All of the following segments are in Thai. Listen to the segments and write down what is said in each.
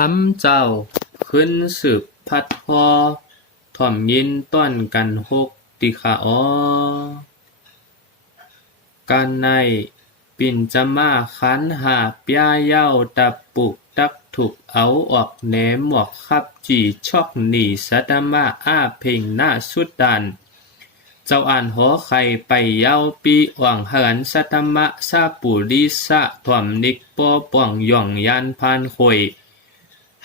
ทำเจ้าขึ้นสืบพัดพอถ่อมยินต้อนกันหกติขาอ้อการในปิ่นจะมาขันหาปยาเย้าตับปุกตักถูกเอาออกแหนมหมวกขับจีชอกหนีสัตมาอ้าเพ่งหน้าสุดดันเจ้าอ่านหอไข่ไปเย้าปีหวังเหินสัตมะซาปุริสะถ่อมนิกปอป่องหย่องยันพานข่อย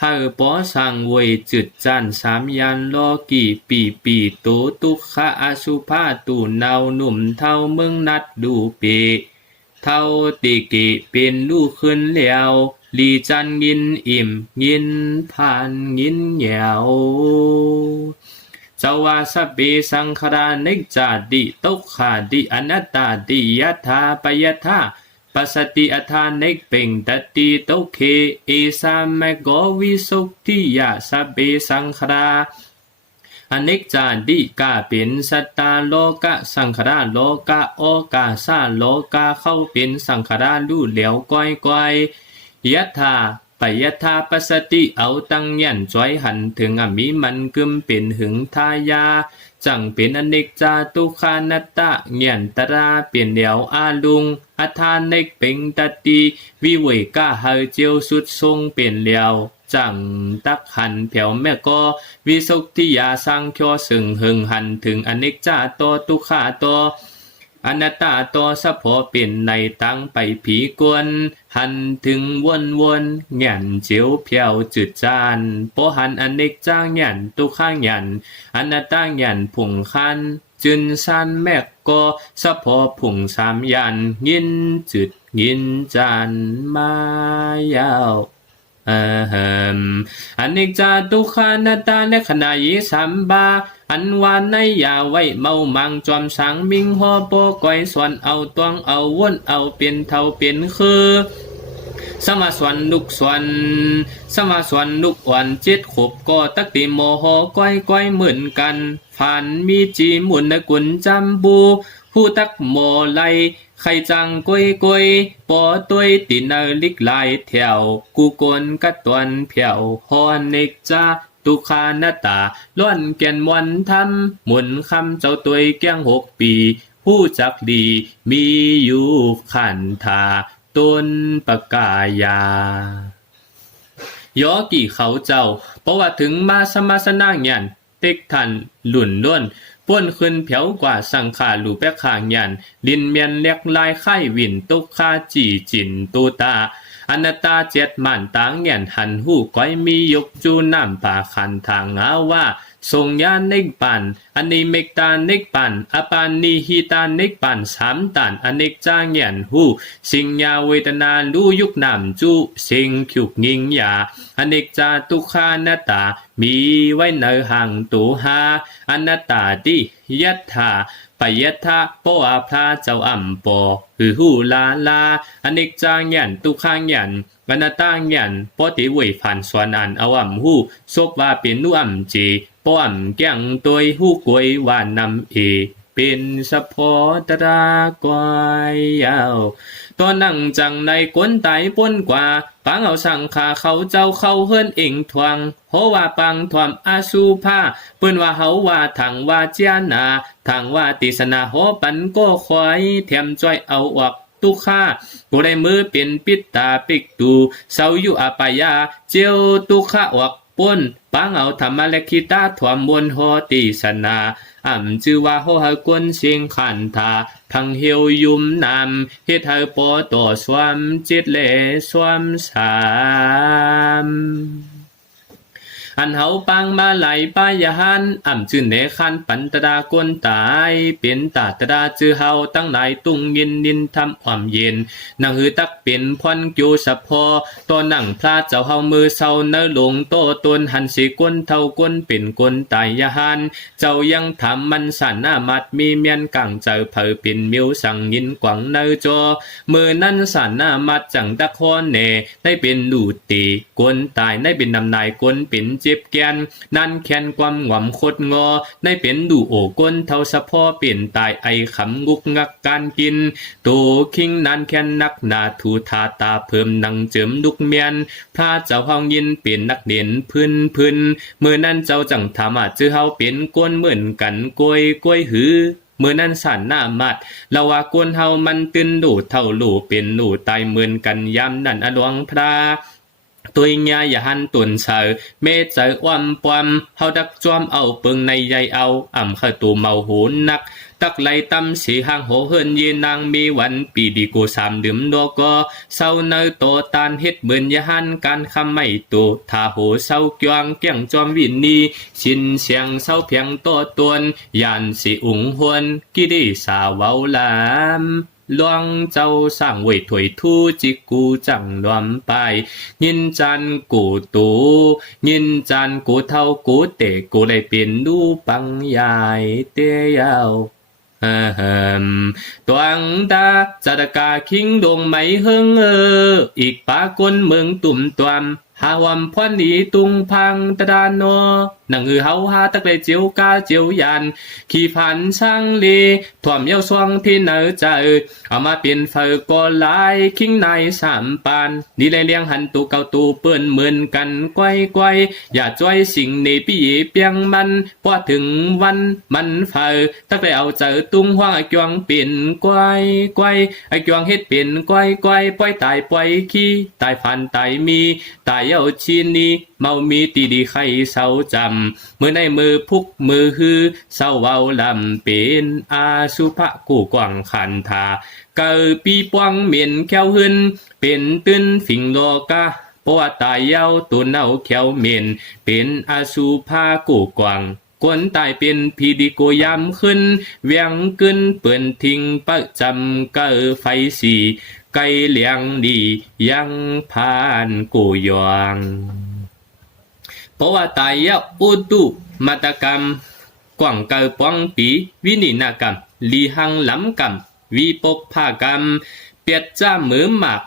เฮาปอสังเวยจุดจันสามยันโลกี่ปีโตตุขะอสุภาตูเนาหนุ่มเท่าเมืองนัดดูเปเท่าติกิเป็นลูกขึ้นแล้วลีจันยินอิ่มยินผ่านยินเหยาวเจ้าวาสเปสังขรานิจาดิตุขาดิอนัตตาดิยถาปยถาปัสสติอัฏฐานิกเป่งตติตุเคเอสามเมโกวิสุทธิยาสเปสังขราอนิจจาดิกาเป็นสัตตาโลกะสังขารโลกะโอกาสาโลกะเข้าเป็นสังขารลู่เหลียวก้อยยถาปยถาปัสสติเอาตั้งยันจ้อยหันถึงอมิมันกึมเป็นหึงทายาจังเป็นอนิจจาทุกขานัตตะเงียนตราเปลี่ยนเดียวอาลุงอัฏฐานิกเป่งตติวิเวกะเฮาเจียวสุดทรงเปลี่ยนเลียวจังตักหันแผ่วแม่ก็วิสุทธิยาสังเคียวสึงหึงหันถึงอนิจจาโตทุกขาโตอนัตตาโตสะพอเป็นในตั้งไปผีกวนหันถึงวนเงียนเจียวเพียวจุดจานปอหันอนิจจางยันทุกข้างยันอนัตตายันผุงคันจึนสันแมกก็สะพอผุงสามยันยินจุดยินจานมายาวอนิจจาทุกขานัตตาในขณะยีสัมบาอันวานในยาไว้เมามังจอมสังมิงหอโปก้อยส่วนเอาตวงเอาวนเอาเป็นเท่าเป็นคือสมาสวนลุกสวนสมาสวนลุกวันจิตขบก็ตักติโมโหก้อยเหมือนกันผ่านมีจีหมุนในกุนจำบูผู้ตักโมไลใครจังก้อยปอตัวตินลิกลายแถวกูกนกัดตวนเพียวฮอนิกจาตุขานาตาล้วนแก่นวันทำหมุนคำเจ้าตัวแก้ง6 ปีผู้จักดีมีอยู่ขันธาต้นปกายายอกี่เขาเจ้าเพราะว่าถึงมาสมาสนางยันเต็กทันหลุ่นล้วนป้วนขึ้นเผียวกว่าสังขาลูแปะขางยันลินเมียนเล็กลายไข่วินตุกคาจีจินตูตาอนัตตาเจ็ดมันต่างเงียนหันหูก้อยมียกจูน้ำป่าขันทางอาว่าทรงญาณนิกปันอนิเมกตานิกปันอปานิหิตานิกปัน3 ตันอนิจจางเงียนหูสิงยาเวทนาลูยุกน้ำจูสิงขุกงิงยาอนิจจาทุกขานัตตามีไว้ในหังตูหาอนัตตาติยัตถาปยทะปออาพระเจ้าอัมปอคือหูลาอนิจจางยันทุกขังยันอนัตตางยันปอติเวยผ่านสวนอันเอาอัมหูศพว่าเป็นนุอัมจีปออัมแก้งตัวหูกวยวานนำเป็นสะพอตรากวายยาวตัวนั่งจังในกวนไตป้นกว่าปังเอาสังขาเขาเจ้าเข้าเฮิรนเองทวงโหว่าปังทวมอาสูภาเปิ้นว่าเฮาว่าถังว่าเจียนาถังว่าติสนาโหปันก็คอยเทียมจ้อยเอาออกตุค่ากูได้มือเป็นปิดตาปิกตูเศร้าอยู่อปายาเจียวตุค่าออกป้นปังเอาธรรมะและคิตาถวมมนโหติสนาจือว่าโหหกวนเสียงขันธาพังเหียวยุมนำเฮ็ดให้ปอต่อสวมจิตเลสวมสามอันเฮาปังมาไหลปายหันจือเนคันปันตดากวนตายเป็นตาตดาจือเฮาตั้งหลายตุงยินนินทำความเย็นนางหือตักเป็นพรกิวสะพอตอนั่งพระเจ้าเฮามือเศร้าเนหลงโตตนหันสิกวนเท่ากวนเป็นกวนตายยหันเจ้ายังทำมันสันหน้ามัดมีเมียนกังเจอเผอเป็นมิวสั่งยินกวังเนจอมือนั้นสันหน้ามัดจังตะคอนเนได้เป็นลูตีกวนตายได้เป็นนำนายกวนเป็นเจี จ็บแกนนั่นแค้นความหวำคดงอได้เป็นดูโอก้นเท่าสะพอเปลี่ยนตายไอขำงุกงักการกินโตคิงนั่นแค้นนักนาทูทาตาเพิ่มนังเจิมลุกเมียนพระเจ้าห้องยินเป็นนักเด่นพื้นเมื่อนั้นเจ้าจังธรรมะจื้อเฮาเป็นก้นเหมือนกันกล้วยหือเมื่อนั้นสันหน้ามัดละว่ากวนเฮามันตื่นดูเท่าลูเป็นลูตายเหมือนกันยามนั้นอหลวงพระตัวญาอย่าหันตุนเสอเมใจอ้อมปอมเฮาดักจอมเอาปึงในใยเอาอ่ำเข้าตูเมาโหนนักตักไหลตำสีหางโหเฮินยีนางมีวันปีดีกู3ดื่มโดก็เศร้าเนอโตตานเฮ็ดเหมือนยาหันการคำไม่ตูถ้าโหเศร้าเกียงเกี่ยงจอมวินนีชินเสียงเศร้าเพียงโตตวนยานสิอุงหวนกิดีสาเว้าลามหลวงเจ้าสร้างไว้ถวยทูจิกูจังรวมไปยินจันกูตูยินจันกูเท่ากูเตกูเลยเป็นดูปังใหญ่เตียาวตวงตาจัดกาคิงดงไม่เฮงอีกปากนเมืองตุ่มตวมหาวัมพวันนีตุงพังตะดานโนนังเฮาหาตักเลยเจียวกาเจียวยันขี่พันช่างลีถ่วมเย้าสวงที่เนอใจเอามาเป็นเฟอก็ลายคิงใน3 ปานนี่เลยเลี้ยงหันตูเก่าตูเปิ้นเหมือนกันไกวอย่าจ้อยสิ่งในปีเปียงมันพอถึงวันมันเฟอตักเลยเอาเจอตุงห้องไอ้จวงเป็นไกวไอ้จวงเฮ็ดเป็นไกวปล่อยตายปล่อยขี้ตายพันตายมีตายเย้าชีนี้เมามีตีดีไข่เศร้าจำมือในมือพุกมือฮือเศร้าเว้าลำเป็นอาสุภะกูกว่างขันธาเกิดปีปวงเหม็นแก้วหึนเป็นตื้นฝิ่งโลกาเพราะว่าตายเย้าตัวเน่าแก้วเหม็นเป็นอาสุภะกูกว่างกวนตายเป็นพีดีโกยำขึ้นเวียงกึนเปิ่นทิ้งประจำเกิดไฟสีไกลเลียงดียังผ่านกูยองเพราะว่าตายะอุตุมาตกรรมกว่างเกอปองปีวินินากรรมลีหังล้ำกรรมวิปกภากรรมเปียดจ้ามือหมัก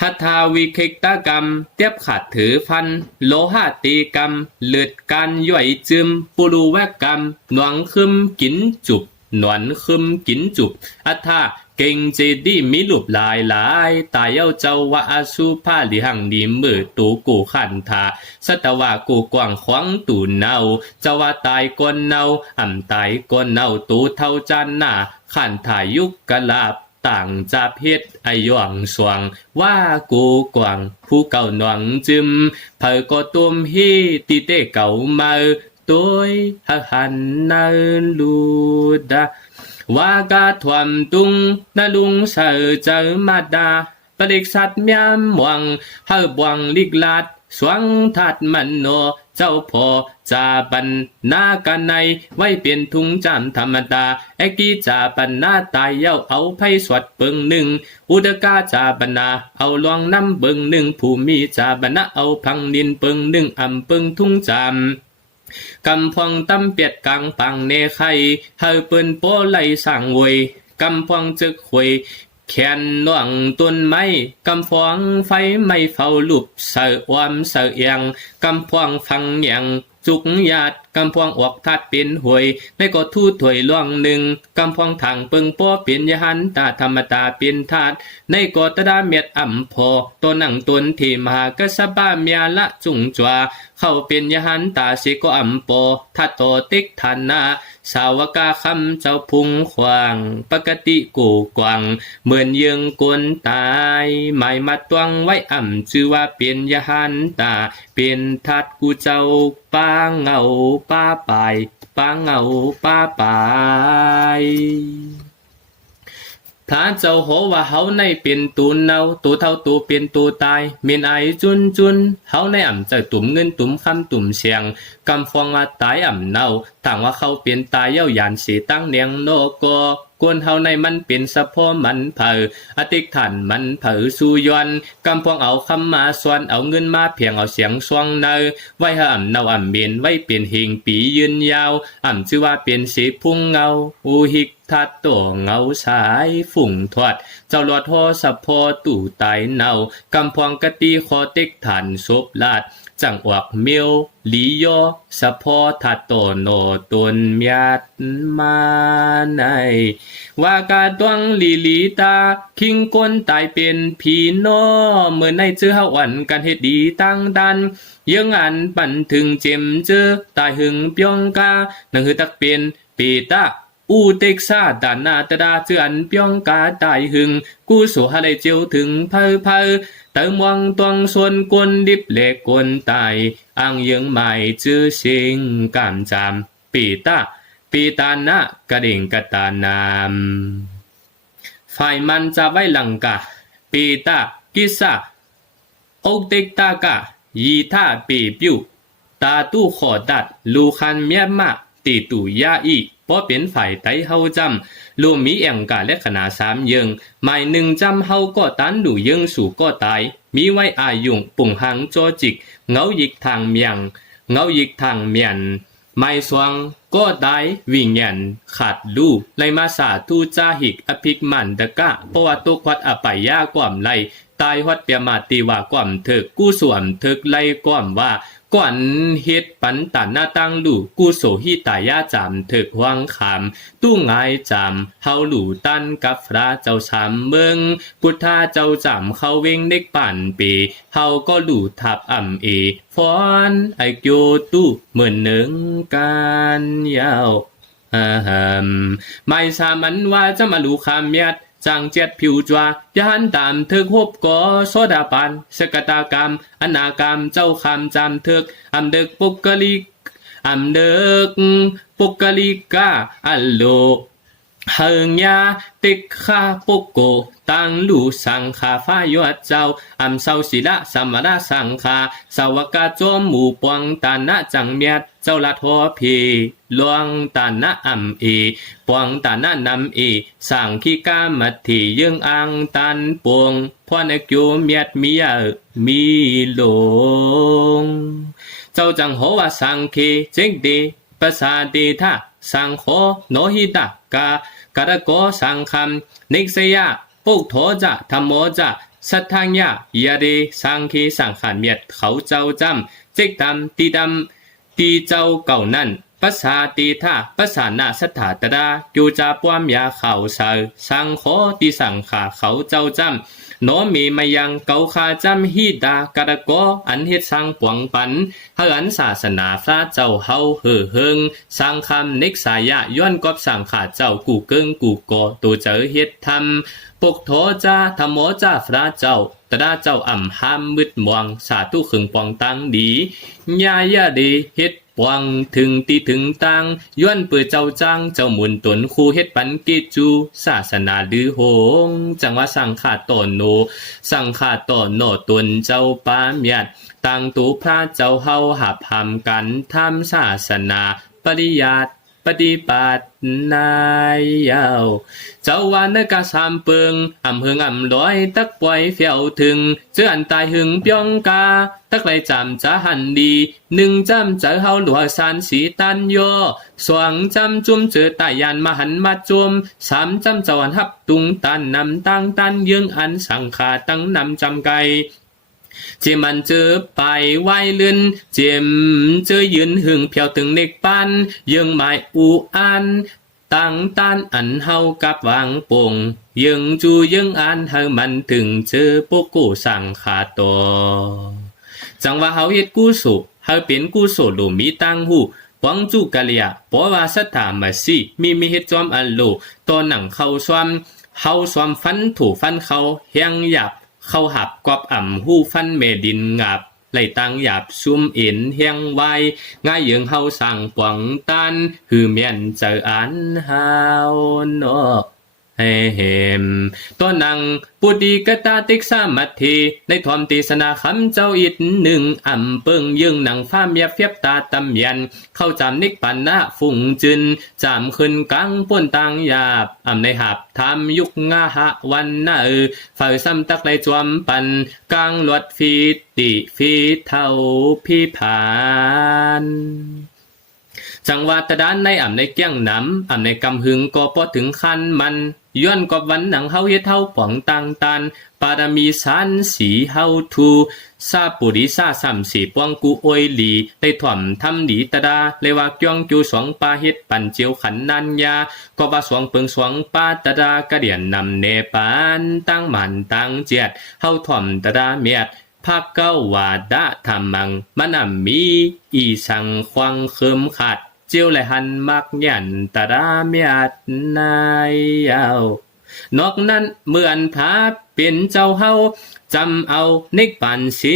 หัตถาวิเคตกรรมเทียบขาดถือฟันโลหะตีกรรมเลือดการย่อยจึมปุรุแวกกรรมหนวงคึมกินจุบหนวนคึมกินจุบอัตถาเก่งเจดีมีรูปหลายตายเย้าเจ้าวะอาสุภาลิหังดีมือตูกูขันธาสัตวะกูกว่างขวางตูเนาเจ้าว่าตายก้นเนาตายก้นเนาตูเท่าจันหน้าขันธายุกกะลาบต่างจะเพชรไอหย่องสวงว่ากูกว่างผู้เก่าหนวงจึมเผอก็ตุมฮีติเตเก่ามาตัวหันนาลูดาว่ากาถวมตุงนาลุงเสือเจอมาดาปริกสัตมียมหวังเฮบวังลิกลาดสวงทัดมันโนเจ้าพอจาปันนากันในไว้เป็นทุงจำธรรมดาเอกีจาปันนาตายเย้าเอาไพสวดเปิงหนึ่งอุดกาจาปันนาเอาลองน้ำเบิงหนึ่งผู้มีจาปันนาเอาพังดินเปิงหนึ่งอำเปิงทุงจำกำพองตำเปียดกลางปังเนไข่เฮาเปิ้นโปไหลสั่งเวยกำพองจึกหวยแขนน่วงต้นไม้กำพองไฟไม่เฝ้าลุบเสืออวมเสือเอียงกำพองฟังอย่างจุกหยาดกำพองออกทัดเป็นหวยในก็ทูถวยล่องหนึ่งกำพองทางเปิงป้อเป็นยหันตาธรรมตาเป็นธาตุในก็ตะดาเม็ดอ่ำพอตัวหนังตนที่มหากษัตริย์เมียละจุงจวาเข้าเป็นยหันตาสิก็อ่ำปอทัดโตติกฐานะสาวกาคำเจ้าพุงขวางปกติกูกวางเหมือนเยืองกลตายหมายมาตวงไว้อ่ำชื่อว่าเป็นยหันตาเป็นทัดกูเจ้าป้าเงาป้าปายป้าเงาป้าปายถ้าเจ้าโหว่าเฮาในเป็นตูนเนาตูเท่าตูเป็นตูตายเมียนไอจุนเฮาในอ่ำจะตุ่มเงินตุ่มคำตุ่มเสียงกำฟองว่าตายอ่ำเนาต่างว่าเขาเป็นตายเย้ายานสีตั้งเนียงโนโกกวนเฮาในมันเป็นสะพอมันเผออติกฐานมันเผอสู่ยอนกำพองเอาคำมาส่วนเอาเงินมาเพียงเอาเสียงสวงเนอไว้ให้อ่ำเนาอ่ำเมียนไว้เป็นหิงปียืนยาวอ่ำชื่อว่าเป็นสีพุ่งเงาอูหิกทัดตัวเงาสายฝุ่งทอดเจ้าหลอดหอสะพอตู่ตายเนากำพองกะตีคอติกฐานศพลาด จังอวกเมียวลีโยสะพอทัดโตโนตนเมียดมาในว่ากาดวงลีลีตาคิงก้นตายเป็นพี่น้อเมื่อในเจือเฮาอันกันเฮ็ดดีตั้งดันยังอันปั่นถึงเจมเจอตายหึงเปียงกานังคือตักเป็นปีตาอูเต็กซาดานาตดาเจือนเปียงกาตายหึงกูสู่หาได้เจียวถึงเพอเพอเติมวังตวงส่วนกวนดิบเล็กกวนตายอ่างยังไม่จื้อสิงกามจามปีตานะกระดิ่งกระตานามฝ่ายมันจะไว้หลังกะปีตากิสะอกเต็กตากะยีท่าปีปิวตาตู้ขอดัดลูคันเมียมะตีตู่ยาอีเพราะเป็นฝ่ายไตเฮาจำลูมีแองกาและขนาด3ยิงหมาย1จำเฮาก็ตันดูยิงสู่ก็ตายมีไว้อายุงปุ่งหังโจจิกเงายิกทางเมียงเงายิกทางเมียนไม่สวงก็ได้วิญญาณขาดลูไลมาสาทูจาหิกอภิกมันดกะเพราะว่าตุกวัดอปัยยาความไลตายวัดเปียมาตีว่าความเถิกกู้สวมเถิกไลความว่าก่อนเฮ็ดปันตันหน้าตั้งลู่กู้โสหิตายาจำเถิกวังขามตู้งายจำเฮาหลู่ตันกับพระเจ้าสามเมืองพุทธาเจ้าจำเขาเวงเด็กปั่นปีเฮาก็หลู่ทับอ่ำเอฟอนไอโกตู้เหมือนหนึ่งการยาวไม่สามันว่าจะมาลู่คำยัดจังเจ็ดผิวจวายานตามเถิกฮบก่อโซดาปันสกตากรรมอนากรรมเจ้าคำจำเถิกอำเดกปุกกะลิกอำเดกปุกกะลิกาอัลโลเฮิงยาติกคาปุกโกตังลู่สังคาฟ้ายอดเจ้าอำเศร้าศิละสัมมาราสังคาสาวกาโจมหมู่ปวงตานะจังเมียดเจ้าละทอพีลวงตานะอ่ำเอปวงตานะนำเอสั่งขี้กามัดที่ยึงอังตันปวงพอนกโยเมียดมีมีหลงเจ้าจังโหว่าสังเคเจงเดภาษาเดทาสังโฆโนหิตากากระโกสังคำนิสยาปุกโถจะธรรมโมจะสัทธัญญายาเดสังคีสังขารเมียดเขาเจ้าจำเจกดำตีดำตีเจ้าเก่านั่นภาษาตีท่าภาษานาสถาตดากิวจาป้อมยาเขาเสาสังโฆตีสังขาเขาเจ้าจำโนมีมายังเกาคาจำฮีดากระโกอันเฮ็ดสังปวงปันเฮอันศาสนาพระเจ้าเฮาเฮงสังคำนิกสายะย้อนกอบสังขาเจ้ากูเกิงกูโกตัวเจอเฮ็ดทำปุกโถจ้าธรรมโมจ้าพระเจ้าตดาเจ้าอ่ำห้ามมืดมองสาธุขึงปองตังดีญายาเดเฮ็ดปวงถึงตีถึงตังย้อนเปิดเจ้าจังเจ้าหมุนตนคู่เฮ็ดปันกิจูศาสนาดือโหงจังว่าสังฆาตโนสังฆาตโนตนเจ้าปาเมียดตังตูพระเจ้าเฮาหับหำกันทำศาสนาปริยัติปฏิบัตินายยาวเจ้าวานกะสามเปิงอำเฮงอำร้อยตักปล่อยเฟียวถึงเจืออันตายหึงเปียงกาตักไรจำจะหันดีหนึ่งจำเจอเฮาหลวสานสีตันโยสวงจำจุ่มเจอตายันมาหันมาจุมสามจำเจ้าอันหับตุงตันนำตั้งตันยึงอันสังขาตั้งนำจำไกเจมันเจอไปไว้ลื่นเจมเจอยืนหึงเพียวถึงเน็กปันยังหมายอูอันตั้งตันอันเฮากับวางปงยังจูยังอันเฮามันถึงเจอปุกูสังขาโตจังว่าเฮาเฮ็ดกุศลเฮาเป็นกุศลลูมีตังหูปวงจูกะเลียปอว่าสถามาสิมีเฮ็ดจอมอันโลตอนหนังเข้าซ้อมเฮาซ้อมฟันถูฟันเขาเฮียงหยับเข้าหับกอบอ่ำหู้ฟันเมดินงับไหลตังหยาบซุ่มเอ็นเฮียงไว้ง่ายยังเฮาสั่งปวงตันคือเมียนเจออันเฮาเนาะเหมตัวนังปุดีกตาติกสามัทธีในทอมตีสนาคำเจ้าอิดหนึ่งอ่ำเปิงยึงหนังฟ้าเมียเฟียบตาตำยันเข้าจำนิกปันนะฝุ่งจึนจำขึ้นกังป่นตังหยาบอ่ำในหับทำยุกงาหะวันน่ะฝ่ายซ้ำตักไรจวมปันกังลวดฟีติฟีเท่าพี่ผาน จังหวะตะดานในอ่ำในเกี้ยงน้ำอ่ำในกำหึงก็พอถึงคันมันย้อนกอบวันหนังเฮาเฮ็ดเฮาป่องตังตันปารามีสันสีเฮาทูซาปุริซาสัมสีปวงกูโอยหลีได้ถ่อมทำดีตะดาเลยว่าจ้องจูสองปาเฮ็ดปันเจียวขันนันยาก็ว่าสองเปิงสองปาตะดากระเดียนนำเนปานตั้งมันตั้งเจียดเฮาถ่อมตะดาเมียดภาคเก้าวาดะธรรมังมันมีอีสังควังเคิมขาดเจียวไหลหันมักยันตะดาเมียดนายเอานอกนั้นเมื่อนพาเป็นเจ้าเฮาจำเอานิกปันสี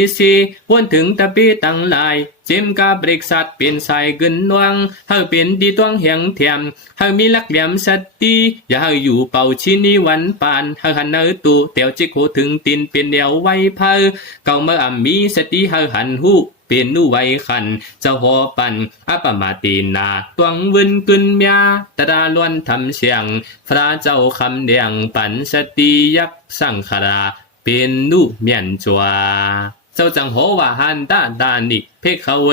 วนถึงตะปีตั้งหลายจิมกาบริกษัทเป็นสายกึนนวงเฮาเป็นดีตวงเหียงเทียมเฮามีลักเหลี่ยมสติอย่าเฮาอยู่เป่าชินีวันปานเฮาหันเนอตูเตียวจิกโหถึงตินเป็นเดียวไว้เพอเก่าเมื่อมีสติเฮาหันหูเป็นนูไว้ขันเจ้าหอปันอปมาตีนาตวงวินกึนเมียตะดาล้วนทำเสียงพระเจ้าคำเดียงปันสติยักสังขราเป็นนูเมียนจวาเจ้าจังโหว่าหันตาดานิเพคเว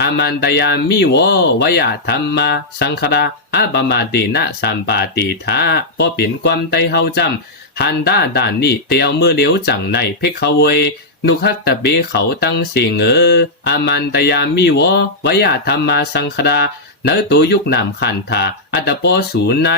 อามันตยามิโววยาธรรมาสังขราอาบมาตินะสัมปาติทาพอเป็นความไตเฮาจำหันตาดานิเตียวมือเหลียวจังในเพคเวนุคักตะเบเขาตั้งเสียงอามันตยามิโววยาธรรมาสังขราเนื้อตัวยุคนำขันธาอัตโปสูใน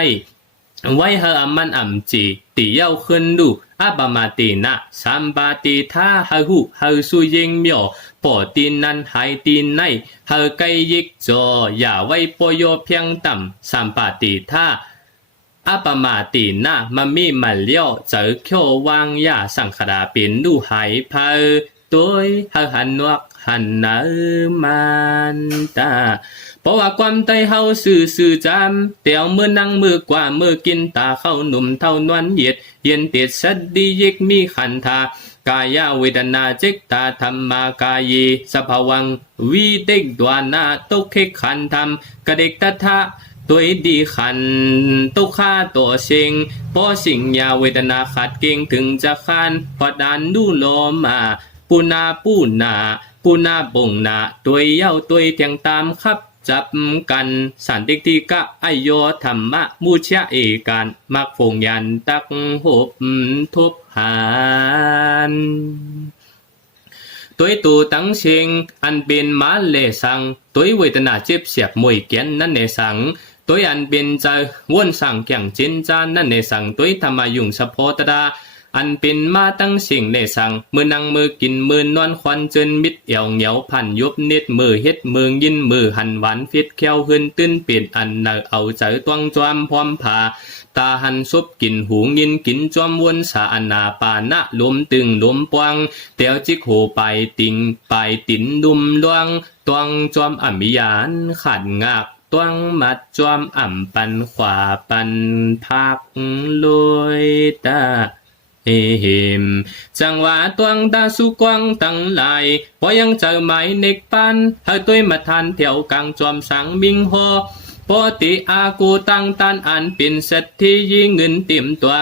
ไว้เฮอามันอ่ำจีตีเย้าขึ้นดูอาบมาตีนะสัมปาติทาเฮหุเฮสุยิงเมียวปอตีนนั้นหายตีนในเฮไกยิกจออย่าไว้ปโยเพียงต่ำสัมปาติทาอาปมาตีนะมันมีมันเลี้ยวเจอเขียววางยาสังขดาเป็นดูหายเพอตัวเฮหันนวกหันเนมันตาเพราะว่าความใจเฮาซื่อจำเตียวมือนั่งมือกว่ามือกินตาเข้าหนุ่มเท่านวลเย็นติดสัดดียิกมีขันธากายเวทนาจิตตาธรรมากายีสภาวังวิเด็กดวานาตุกเขขันธรรมกระเด็กตถาตัวดีขันตุข้าตัวเชิงพอสิ่งยาเวทนาขาดเก่งถึงจะขันพอดานดูโลมาปูนาบ่งนาตัวเย้าตัวเทียงตามครับจับกันสันติติกะไอโยธรรมะมูเชเอการมักฟงยันตักหบทุบหานตัวตูตั้งเชิงอันเป็นมาเลสังตัวเวทนาเจ็บเสียบมวยเกียนนั่นในสังตัวอันเป็นใจวนสั่งแข่งจินจานนั่นในสังตัวธรรมายุงสะโพตดาอันเป็นมาตั้งสิ่งในสังมือนั่งมือกินมือนอนควันจนมิดเอวเหนียวพันยุบเน็ดมือเฮ็ดมือยินมือหันหวานฟิดแควขึ้นตื้นเปลี่ยนอันเนอเอาใจตวงจอมพร้อมผาตาหันซุบกินหูยินกินจอมวนสาอนาปานะลมตึงลมปวงเตียวจิกโหไปติงไปตินดุมดวงตวงจอมอมิยานขัดงากตวงมัดจอมอ่ำปันขวาปันพักลอยตาเหิมจังหวะตวงตาสุกวางตั้งหลายพอยังเจอไม้เนกปันเฮาตัวมาทานเที่ยวกลางจอมสังมิงโฮปอติอากูตั้งตันอันเป็นเศรษฐียิงเงินเต็มตัว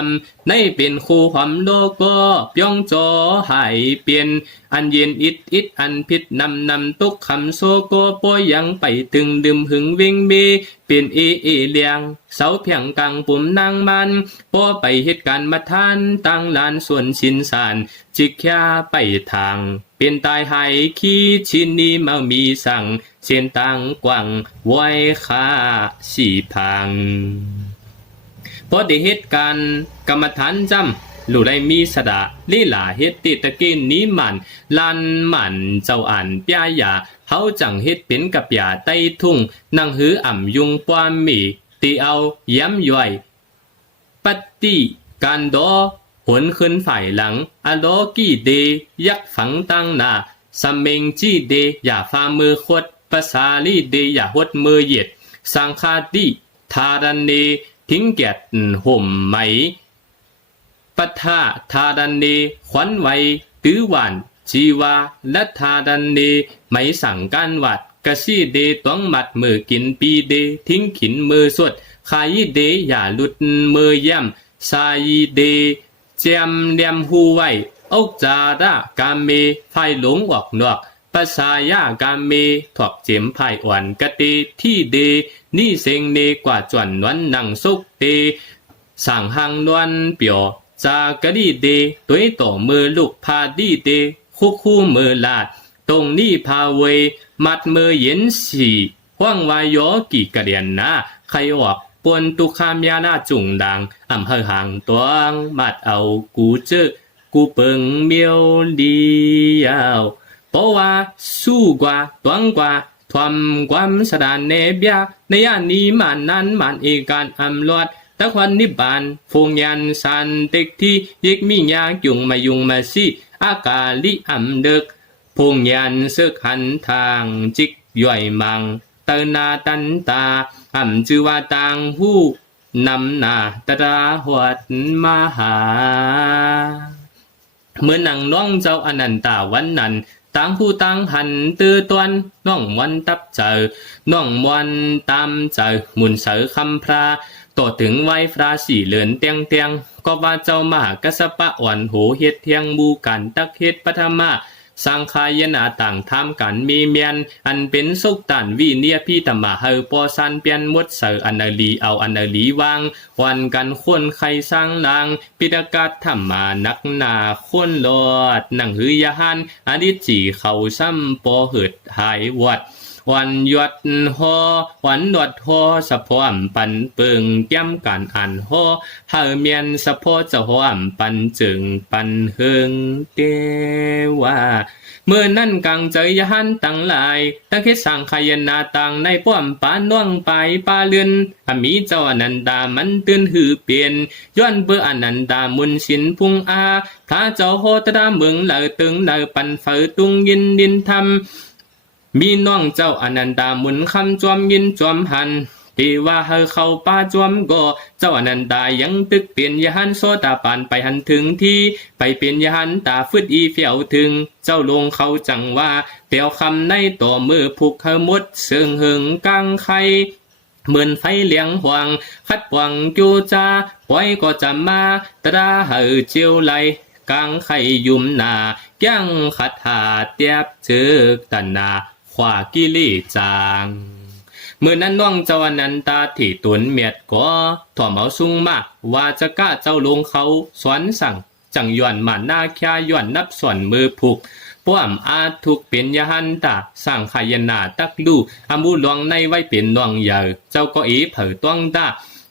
ในเป็นคู่หอมโลกก็ย่องจอหายเปลี่ยนอันเย็นอิดอันพิษนำตุกคำโซโกปอยังไปถึงดื่มหึงวิ่งมีเป็นเลียงเสาเพียงกลางปุ่มนางมันพอไปเหตุการณ์มาทานตั้งลานส่วนชินสารจิกแค่ไปทางเป็นตายหายขี้ชินนี้มามีสั่งเส้นตังกว่างไว้ค่าสี่พังพอได้เหตุการณ์กรรมฐานจำลู่ได้มีสดาลีลาเฮ็ดติตะกินนี้มันลันมันเจ้าอันปยายาเฮาจังเฮ็ดเป็นกับยาใต้ทุ่งนั่งหืออ่ำยุงปวามมีตีเอาย้ำย่อยปัตติการดอผลขึ้นฝ่ายหลังอโลกีเดยักฝังตั้งหน้าสัมเมงจีเดอย่าฝ่ามือขดภาษาลีเดอย่าหดมือเหยียดสังคาติทารันเนทิ้งแกดห่มไหมปัทธาทารันเนขวัญไวตื้อหวานจีวาและทารันเนไม่สั่งการวัดกะซีเดต้องมัดมือกินปีเดทิ้งขินมือสดขายเดอย่าหลุดมือย่ำสายเดแจมเลียมหูไว้อกจาระกาเมไฟหลงออกนอก ภาษายากาเมถอกเจียมภายอ่อนกะเตที่เดนี่เซงเนกว่าจวนนวันนังสุกเตสั่งหังนวนเปียวจากะดีเดตัวต่อมือลูกพาดีเดคู่มือลาดตรงนี้พาเวมัดมือเย็นสีว่างวายโยกี่กระเดียนนะใครออกปวนตุคามยานาจุงดังอำเภอหางตวงมัดเอากูเจอกูเปิงเมียวเดียวเพราะว่าสู้กว่าตวงกว่าทวมความสดานเนเบียในย่านนี้มันนั้นมันเอการอำลวดตะควันนิบานฟงยันสันเต็กที่ยิกมียายุงมาสิอากาลิอำเดึกพงยันเสกหันทางจิกย่อยมังเตนาตันตาอำจือว่าต่างหูนำนาตราหวดมาหาเมื่อนังน้องเจ้าอนันตาวันนั้นต่างผู้ต่างหันตือตวนน้องวันตับเจอน้องวันตามเจอมุนเสือคำพระต่อถึงไว้ฟราสีเหลือนเตียงก็ว่าเจ้ามหากษัปะอ่อนโหเฮ็ดเทียงบูกันตักเฮ็ดปฐมาสังขายนาต่างทำกันมีเมียนอันเป็นสุกตันวิเนียพี่ตมาเฮอปอสันเปียนมดเสืออันลีเอาอันลีวางวันกันคนใครสร้างนางปิดกัดธรรมานักนาคนลอดนังหือยาหันอดิจีเขาซ้ำปอหืดหายวัดวันยดหอวันดดหอสะพอมปันเปิงแก้มกันอันหอเฮาเมียนสะพอจะหอมปันจึงปันเฮิงเตว่าเมื่อนั่นกังเจยยหันตั้งหลายตั้งคิดสั่งขยนาต่างในป้อมปานน่วงไปปาเลือนอมีเจ้าอนันดามันตื่นหือเปลี่ยนย้อนเบื่ออนันดามุนสินพุงอาถ้าเจ้าโหตราเมืองเหล่าตึงเหล่าปันเฝอตุงยินดินทำมีน้องเจ้าอนันดามุนคำจวมยินจวมหันที่ว่าเฮาเข้าป่าจวมก็เจ้าอนันดายังตึกเปลี่ยนยหันโซตาปานไปหันถึงที่ไปเปลี่ยนยหันตาฟึดอีเฟียวถึงเจ้าลงเขาจังว่าเตียวคำในต่อมือผูกเฮาหมดเสืองหึงกังไข่เหมือนไฟเลี้ยงหวังคัดหวังจูจาปล่อยก็จะมาตราเฮาเจียวไหลกางไข่ยุ่มหนายังขัดหาเตียบเจือกตันนาขวากิลีจางเมื่อนั้นน้องเจ้าอนันตาที่ตุนเมียดก็ถ่อมเอาซุ่งมากว่าจะกล้าเจ้าลงเขาสวนสั่งจังย้อนมาหน้าแค่ย้อนนับส่วนมือผูกป้อมอาจถูกเป็นยหันตาสร้างขายนาตักลูอามูหลวงในไว้เป็นน้องใหญ่เจ้าก็เผยต้องตา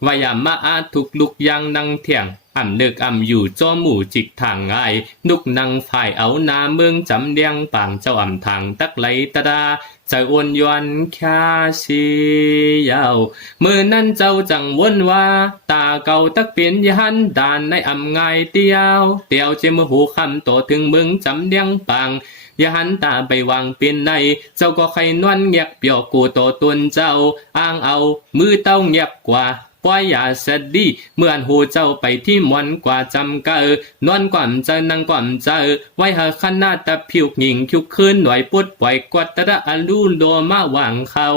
วายามาอาจถูกลุกยังนังเถียงอำเนึกอำอยู่จอหมู่จิกทางง่ายนุกนังฝ่ายเอานาเมืองจำเลียงปางเจ้าอำทางตักไหลตะดาใจอ้วนยวนแค่ชียาวเมื่อนั้นเจ้าจังวนว่าตาเก่าตักเปลี่ยนยหันดานในอำง่ายเตียวเจมหูคำโตถึงเมืองจำเลียงปางยหันตาไปวางเป็นในเจ้าก็ใครนวลเงียบเปียวกูโตตนเจ้าอ้างเอามือเต้าเงียบกว่าปล่อยยาสดีเมื่อนหูเจ้าไปที่มวนกว่าจำเกอนอนก่อมเจอนั่งก่อมเจอไว้หาขนาดตะผิวหญิงคิวคืนหน่อยปุดปล่อยกวดตะระอลูโลมาวางเขา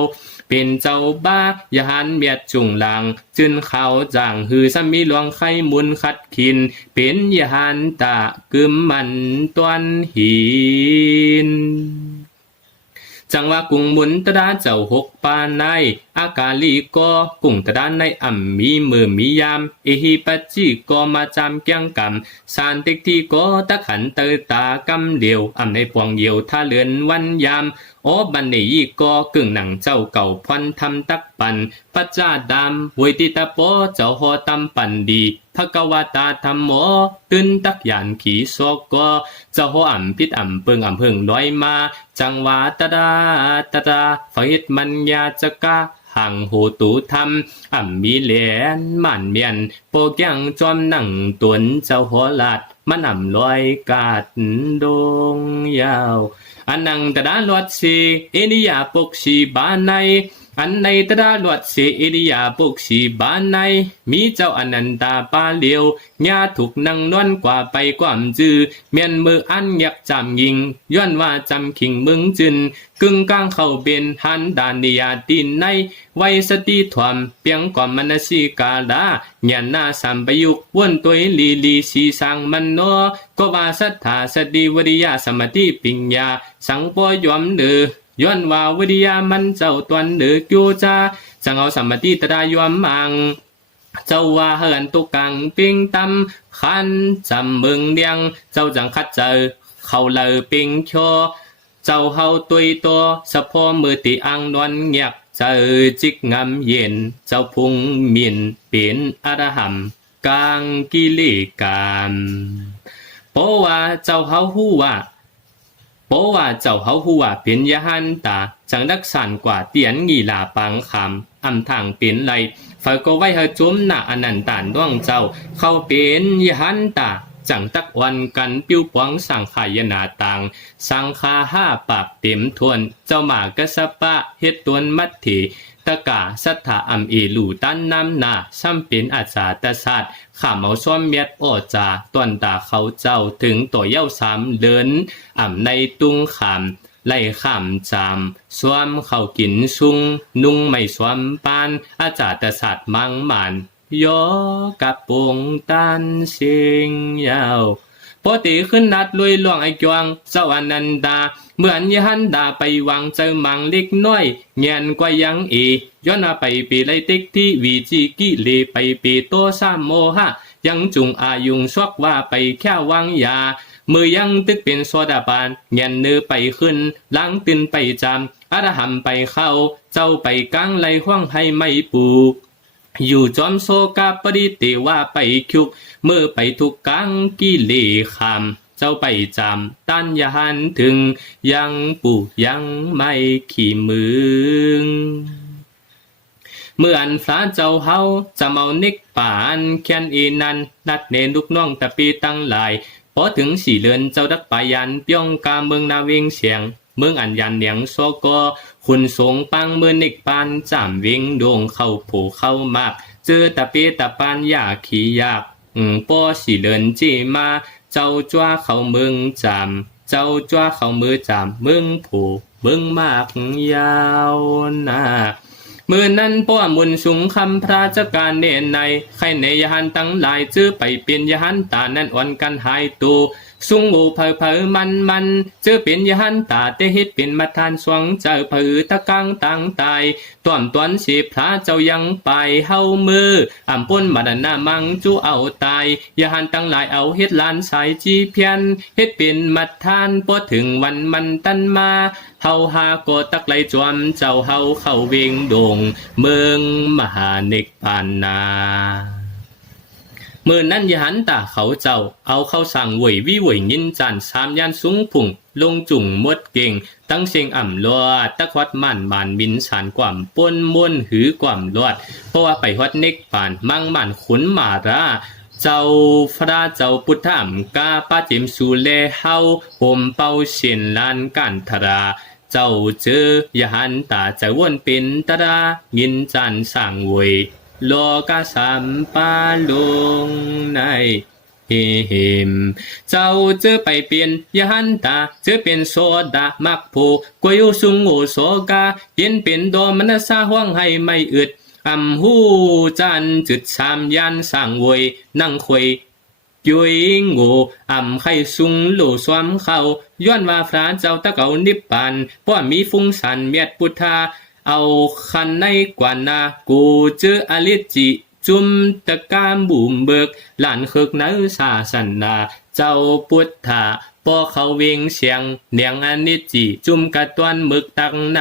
เป็นเจ้าบ้ายหันเมียดจุงหลังจึนเขาจางหือสามีหลวงไข่มุนคัดขินเป็นยหันตากึมมันตวนหินจังว่ากุงมุนตราเจ้าหกปาในอากาลีก็กุงตราในอ่ำมีมือมียามเอหิปัจจิก็มาจำเกียงกำสานติกที่ก็ตะขันเตอตากำเดียวอ่ำในปวงเยียวท่าเลือนวันยามโอบันเนยีก็กึ่งหนังเจ้าเก่าพรทำตักปันปัจจาดามเวติตาโปเจ้าหอตำปันดีภะกวาตาธรรมโมตื่นตักยานขี่โซก็เจ้าหออ่ำพิษอ่ำเปิงอ่ำเพิงลอยมาจังหวาตาไฟดมันยาจะกะหังโหตูทำอ่ำมีเหรียญมันเมียนโปกยังจอมหนังตวนเจ้าหอลาดมันอ่ำลอยกาดดงยาวอันนังตะดาลวดสีเอนิยาปกชีบานใน อันในตราลวดเสอิริยาปุกสีบานในมีเจ้าอนันตาปาเลียวญาถูกนั่งนวลกว่าไปความจือเมียนมืออันยักจำยิงย้อนว่าจำขิงมึงจึนกึ่งกลางเข้าเป็นหันดานนิยาตินในไว้สติถวมเปียงก่อมมนสีกาลาเงียนหน้าสัมปยุกวนตัวลีลีสีสังมันโนก็ว่าสัทธาสติวริยาสมติปิญญาสังปอยอมเดือย้อนว่าวิทยามันเจ้าตวนหรือกิวจาจังเอาสัมมติตรายอมมังเจ้าว่าเหินตุกังปิงตำขันจำมึงเดียงเจ้าจังคัดเจอเขาเลยปิงโชเจ้าเฮาตุยตัวสะพอมือติอังนวลเงียบเจอจิกงำเย็นเจ้าพุงมินเป็นอรหัมกลางกิเลกามเพราะว่าเจ้าเฮาฮู้ว่าเพราะว่าเจ้าเฮาฮู้ว่าเป็นยะหันตาจังรักษานกว่าเตียนงีลาปังคำอำทางเป็นไรฝ่ายก็ไว้เฮาจุมหน้าอนันตานด้วงเจ้าเข้าเป็นยะหันตาจังตักวันกันปิ้วปวงสังขายนาต่างสังคาห้าปากเต็มทวนเจ้ามากะสะปะเฮ็ดตวนมัดถีตะกาสัทธาอัมเอลูตันน้ำหน้าซ้ำเป็นอาจาตศาสตร์ข้าเมาซ้อมเม็ดโอจาตวนตาเขาเจ้าถึงตัวเย้าสามเดินอ่ำในตุงขามไล่ข้ามจามสวมเข้ากินซุงนุ่งไม่สวมปานอาจาตศาสตร์มังมันยอกับปงตันเสียงยาวพอตีขึ้นนัดลุยล่วงไอ้จวงเจ้าอนันดาเหมือนยหันดาไปวางเจอมังเล็กน้อยเงียนกว่ายังย้อนไปปีไลติกที่วีจีกิเลไปปีโตสามโมหะยังจุงอายุงซอกว่าไปแค่วางยามือยังตึกเป็นโซดาบานเงียนเนื้อไปขึ้นล้างตื่นไปจำอรหัมไปเข้าเจ้าไปกลางไหลห้องให้ไม่ปูอยู่จอมโซกาปริติว่าไปคุกเมื่อไปทุกกังกิเลคำเจ้าไปจำตันยหันถึงยังปู่ยังไม่ขี่มือเมื่ออันฟ้าเจ้าเฮาจะเมานิกป่านแค้นอีนันนัดเนลูกน้องตะปีตั้งหลายพอถึงสี่เลือนเจ้าดักปายันเปียงกาเมืองนาเวงเสียงเมืองอันยันเหนียงโซกอคุณสงปังเมื่อนิกปานจามเวงดวงเข้าผูเข้ามากเจอตะเปตะปานยาขี้ยากป้อสี่เลือนจีมาเจ้าจ้าเขาเมืองจามเจ้าจ้าเขามือจามเมืองผูเมืองมากยาวนาเมื่อนั้นป้อมุนสุงคำพระจักการเนนในใครในยหันตั้งหลายจื้อไปเป็นยหันตานั้นอ่อนกันหายตูสุงหูเผอมันจื้อเป็นยหันตาเตหิตเป็นมาทานสวงเจอเผอตะกังตังตายต้อนตวนสีพระเจ้ายังไปเฮามืออ่ำป้นมาดนามังจูเอาตายยหันตั้งหลายเอาเฮ็ดลานสายจีเพียนเฮ็ดเป็นมาทานพอถึงวันมันตันมาเฮาหาก็ตักไหลจวมเจ้าเฮาเข้าเวงดงเมืองมหาเนกปานาเมื่อนั้นยหันตาเขาเจ้าเอาเข้าสั่งหวยวิหวยยินจันสามยันสูงพุ่งลงจุ่งมดเก่งตั้งเสียงอ่ำลอดตะควัดมันบินสารกว่ำป้นม้วนหือกว่ำลอดเพราะว่าไปวัดเนกปานมั่งมันขุนมาราเจ้าพระเจ้าพุทธามกาป้าจิมสูเลเฮาโฮมเป่าเชียนลานกันทราเจ้าเจอยหันตาจะวนเป็นตรายินจันสั่งเวยโลกาสัมปาลงในเหิมเจ้าเจอไปเปลี่ยนยหันตาเจอเป็นโซดามักโพกวยสุงโอโซกาเย็นเป็นโดมนสาห่วงให้ไม่อึดอำหูจันจุดสามยันสั่งเวยนั่งควยยุยงูอำไข่สุงโลสวมเขาย้อนว่าพระเจ้าตะเกานิพพานป้อมีฟุ้งสันเมียดพุทธาเอาคันในกว่านากูเจออลิจิจุมตะกามบุ่มเบิกหลานคึกนักศาสนาเจ้าพุทธาป้อเขาเวงเสียงเนียงอนิจจิจุมกะตวนมึกตักน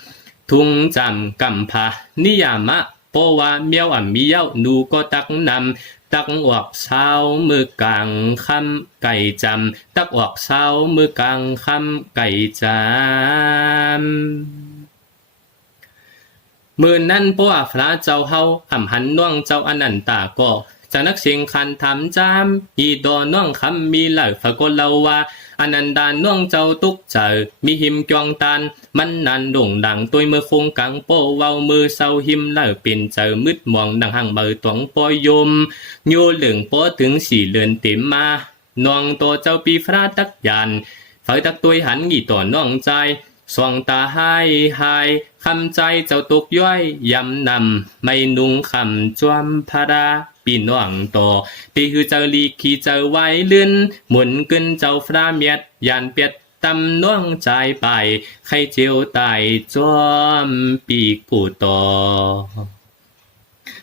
ำทุงจำกำพานิยามะเพราะว่าเมียวมีเย้าหนูก็ตักนำตักออกเช้ามือกลางคำไก่จำตักออกเช้ามือกลางคำไก่จำมื่อนั้นพระพระเจ้าเฮาอ่ำหันน่วงเจ้าอนันตาก็ จะนักเสียงคันทำจามอีดอน้องคำมีเหล่าฝากเล่าว่าอนันดาน้องเจ้าตุกเจอมีหิมจองตันมันนันโด่งดังตัวมือคงกังโปเว้ามือเศร้าหิมเหล่าเป็นเจอมืดมองดังห่างเบอตวงปอยยมโยเหลืองโปถึงสี่เลือนเต็มมาน้องตัวเจ้าปีฟราตักยันไฟตักตัวหันกี่ต่อน้องใจสวงตาให้คำใจเจ้าตกย้อยยำนำไม่นุ่งคำจวมพาราปีน้องต่อปีคือเจ้าลีขี่เจ้าไว้ลื่นหมุนกึนเจ้าฟราเมียดยานเปียดตำน้องใจไปใครเจียวตายจอมปีกผู้ต่อ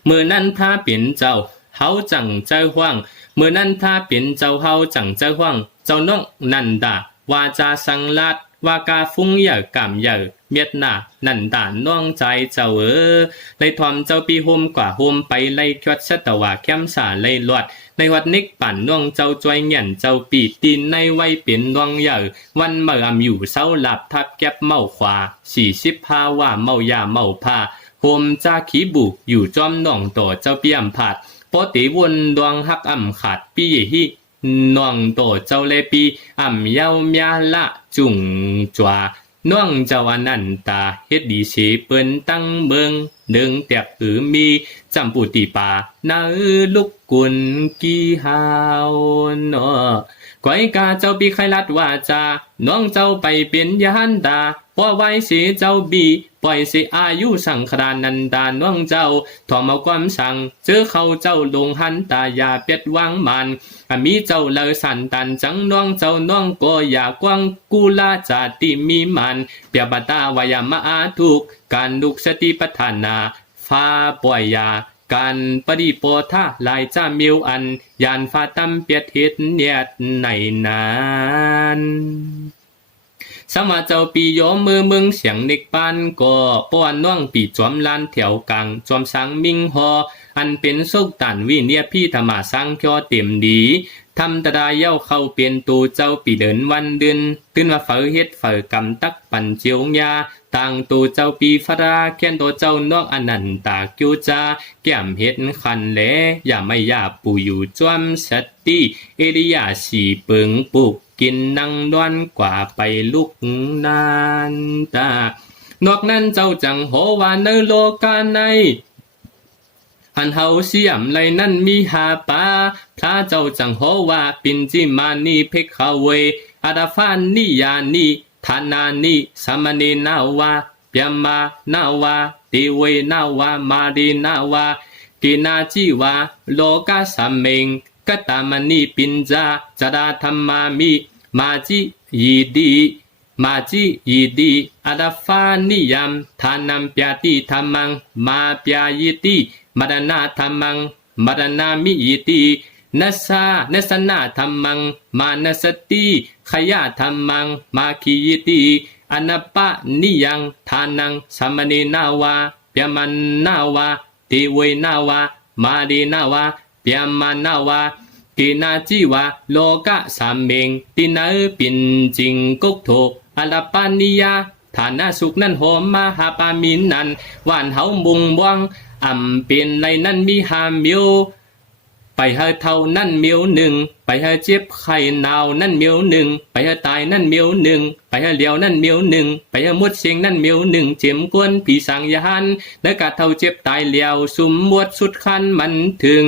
เมื่อนั้นพาเปลี่ยนเจ้าเฮาจังเจ้าห่วงเมื่อนั้นถ้าเปลี่ยนเจ้าเฮาจังเจ้าห่วงเจ้าน้องนันดาวาจาสังลาดว่ากาฟุ้งเหย่อกำเหย่เมียดหน้านันดาน้องใจเจ้าไล่ทอมเจ้าปีโฮมกว่าโฮมไปไล่ควัดชะตะว่าแคมสาไล่ลวดในวัดนิกปั่นน้องเจ้าจอยเงียนเจ้าปีตีนในไว้เปลี่ยนน้องเหย่วันเมื่ออยู่เศร้าหลับทับแก็บเมาขวา45ว่าเมายาเมาผ้าโฮมจ้าขีบุกอยู่จอมน้องต่อเจ้าเปียมผาดปอติวนดวงฮักอ่ำขาดปีฮิน้องโตเจ้าเลปีอ่ำเยาเมียละจุงจวาน้องเจ้าอนันตาเฮ็ดดีเสเปิ้นตั้งเมืองเดิงแตกมีจำปุติปานาลุกกุนกีฮาวเนาะก้อยกาเจ้าปีไขลัดว่าจาน้องเจ้าไปเป็นยานดาพอไว้เสียเจ้าบีปล่อยเสียอายุสังครานันดาน้องเจ้าถอมเอาความสั่งเจอเขาเจ้าลงหันตายาเป็ดวางมันมีเจ้าเลอสันตันจังน้องเจ้าน้องก็อยากกว้างกุลาจาติมีมันเปียบตาวายามาอาทุกการลุกสติปัฏฐานาฟ้าปล่อยยาการปฏิโปทาลายจ้ามิวอันยานฟ้าตำเปียดเฮ็ดเนียดในนั้นสมาเจ้าปียอมมือมึงเสียงเด็กปานก็ป้อนน้องปีจอมลานแถวกลางจอมสังมิงหออันเป็นสุกตันวิเนียพี่ธรรมาสังเคียวเต็มดีทำตะดาเย้าเข้าเปลี่ยนตูเจ้าปีเดินวันเดือนตื่นว่าเฝอเฮ็ดเฝอกำตักปั่นเจียวยาต่างตูเจ้าปีฟราแค้นตัวเจ้านอกอนันตากิวจาแก้มเฮ็ดคันแลอย่าไม่ยาปูอยู่จวมสติเอริยาสีเปิงปุกกินนั่งดวนกว่าไปลุกนานตานอกนั้นเจ้าจังโหวาในโลกาในหันเฮาเสียมไหลนั้นมีหาปาพระเจ้าจังโหว่าปินจิมานีเพกขเวอาดาฟานิยานีธานานิสามเณนาวาเปียมานาวาติเวนาวามารีนาวากินาจิวาโลกาสัมเมงกตามณีปินจาจดาธรรมามิมาจิยีดีอาดาฟานิยามทานัมปยาติธรรมังมาปยายิติมรณะธรรมังมรณามิยิตินัสนาธรรมังมานสติขยะธรรมังมาคียิติอนัปปะนิยังทานังสามเณนาวาเปียมันนาวาติเวนาวามาดีนาวาเปียมันนาวากินาจิวาโลกะสามเมงตินาปินจิงกุกโถอลปานิยาฐานะสุขนั้นหอมมาหาปามินนันหวานเฮามุงบวงอำเป็นในนั้นมีหามิวไปเฮาเท่านั้นมิวหนึ่งไปเฮาเจ็บไข้หนาวนั่นมิวหนึ่งไปเฮาตายนั่นมิวหนึ่งไปเฮาเลี้ยวนั่นมิวหนึ่งไปเฮามุดเสียงนั่นมิวหนึ่งเจ็มกวนผีสังยานและกะเท่าเจ็บตายเลี้ยวสุมมวดสุดคันมันถึง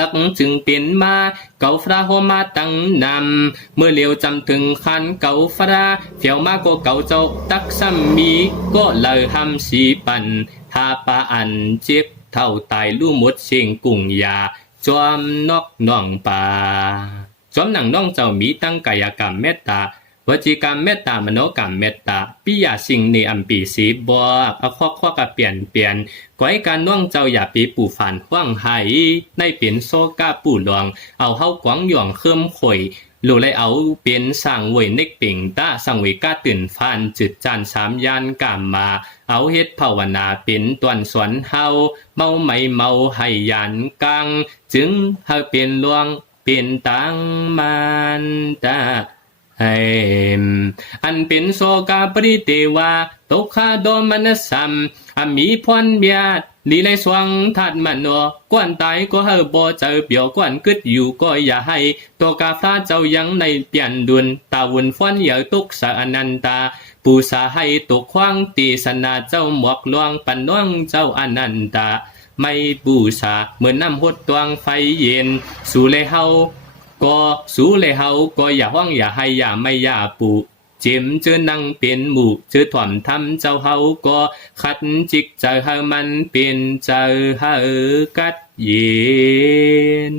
ตักจึงเป็นมาเก่าฟราโฮมาตั้งนำเมื่อเลี้ยวจำถึงคันเก่าฟราเฟียวมาก็เก่าเจ้าตักซ้ำมีก็เลยหำสีปันทาปาอันเจ็บเท่าตายลู่มดเสียงกุ่งยาจอมนอกน่องป่าจอมหนังน้องเจ้ามีตั้งกายกรรมเมตตาวจีกรรมเมตตามโนกรรมเมตตาปิยาสิ่งในอัมปีสีบวกเอาข้อกับเปลี่ยนก้อยการน้องเจ้าอย่าปีปู่ฝันว่างไห้ในเป็นโซกาปู่หลวงเอาเฮากวางหย่องเคิมข่อยหรือเลยเอาเป็นสั่งเวยเน็กปิ่งตาสั่งเวก้าตื่นฟานจุดจาน3ยานกามมาเอาเฮ็ดภาวนาเป็นตวนสวนเฮาเมาไม่เมาให้ยานกังจึงเฮาเป็นหลวงเป็นตังมันตาอันเป็นโสกาปริเตวาตกขาโดมนสัมมีพรเมียด ลีเลยสวงทัดมันนัวกวนตายก็เฮอบ่เจอเปียวกวนกึดอยู่ก็อย่าให้ตัวกาฟ้าเจ้ายังในเปลี่ยนดุลตาวุ่นฟ้อนเหยาตุกสะอนันตาปูสาให้ตกควางตีสนาเจ้าหมวกลวงปันน้องเจ้าอนันตาไม่บูชาเหมือนน้ำหดตวงไฟเย็นสู่เลยเฮาก็สู่เลยเฮาก็อย่าห้องอย่าให้อย่าไม่อย่าปูจิมเจอนั่งเป็นหมู่เจอถ่อมทำเจ้าเฮาก็ขัดจิกเจอเฮามันเป็นเจอเฮากัดเย็น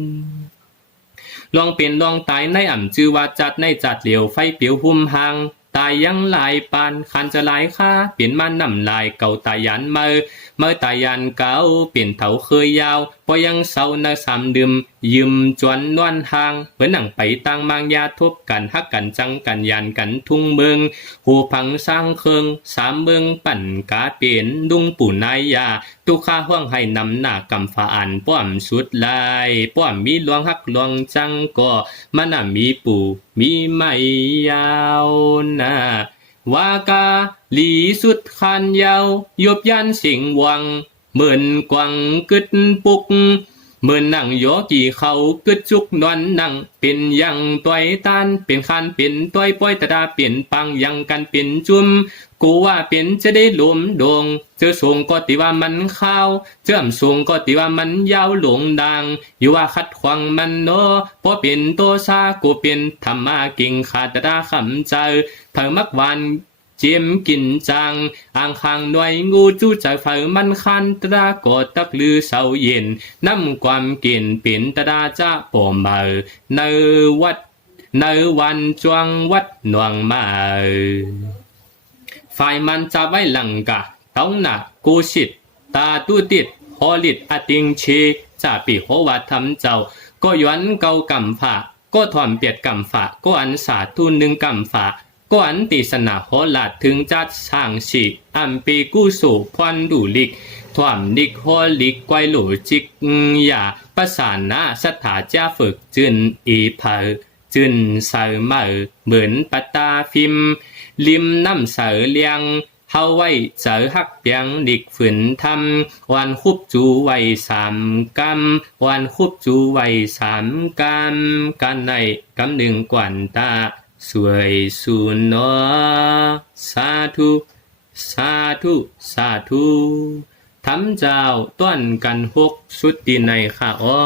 ลองเป็นลองตายในอ่ำจือว่าจัดในจัดเหลียวไฟเปียวหุ่มหางตายยังหลายปานคันจะหลายค่าเปลี่ยนมันน้ำลายเก่าตายันเมื่อตายันเก่าเปลี่ยนเถาเคยยาวพอยังเศร้าในสามดื่มยืมจวนนวลหางเหมือนหนังไปตั้งมางยาทบกันฮักกันจังกันยันกันทุ่งเมืองหูพังสร้างเคืองสามเมืองปั่นกาเปลี่ยนดุงปู่นายยาตุข้าห้องให้นำหน้ากำฝาอันป้อมสุดลายป้อมมีลวงฮักลวงจังก็มันมีปู่มีไม่ยาวนะว่ากาลีสุดคันยาวยบยันสิงวังเหมือนกวังกึดปุกเหมือนนั่งโยกี่เขากึดจุกนอนนั่งเป็นยังต้อยตานเป็นคันเป็นต้อยป้อยตาดาเปลี่ยนปังยังกันเป็นจุ่มกูว่าเป็นจะได้หลมดงเจอสูงก็ติว่ามันข้าวเชื่อมสูงก็ติว่ามันยาวหลงดังอยู่ว่าขัดขวางมันโนพอเป็นโตซากูเป็นธรรมากิ่งขาดดาคำเจอเพิ่งมักวานเจียมกินจังอ่างคางหน่วยงูจู้ใจไฟมันคันตรากอตักลือเสาเย็นน้ำความกินเป็นตราจะปอมเบอในวัดในวันจวงวัดหน่วงมาฝ่ายมันจะไว้หลังกะต้องหนักกูชิดตาตู้ติดฮอลิดอติงชีจะปีหัววัดทำเจ้าก็ย้อนเกากำฝาก็ถอนเปียดกำฝาก็อันสาทุนหนึ่งกำฝาก็อันติสนาโหลาดถึงจัดสร้างฉีอัมปีกู้สู่พวันดูลิกถ่วมลิกโฮลิกไกวหลูจิกยาประสานนาสถาจ้าฝึกจึนอีเพอจึนเสอเมอเหมือนปตาฟิมลิมน้ำเสอเลียงเฮาไว้เจอฮักเปียงดิกฝืนทำวันคุบจูไว้สามกำวันคุบจูไว้สามกำกันในกำหนึ่งกวนตาสวยสุนเนาะสาธุสาธุสาธุทำเจ้าต้อนกันหกสุดตีในค่ะอ้อ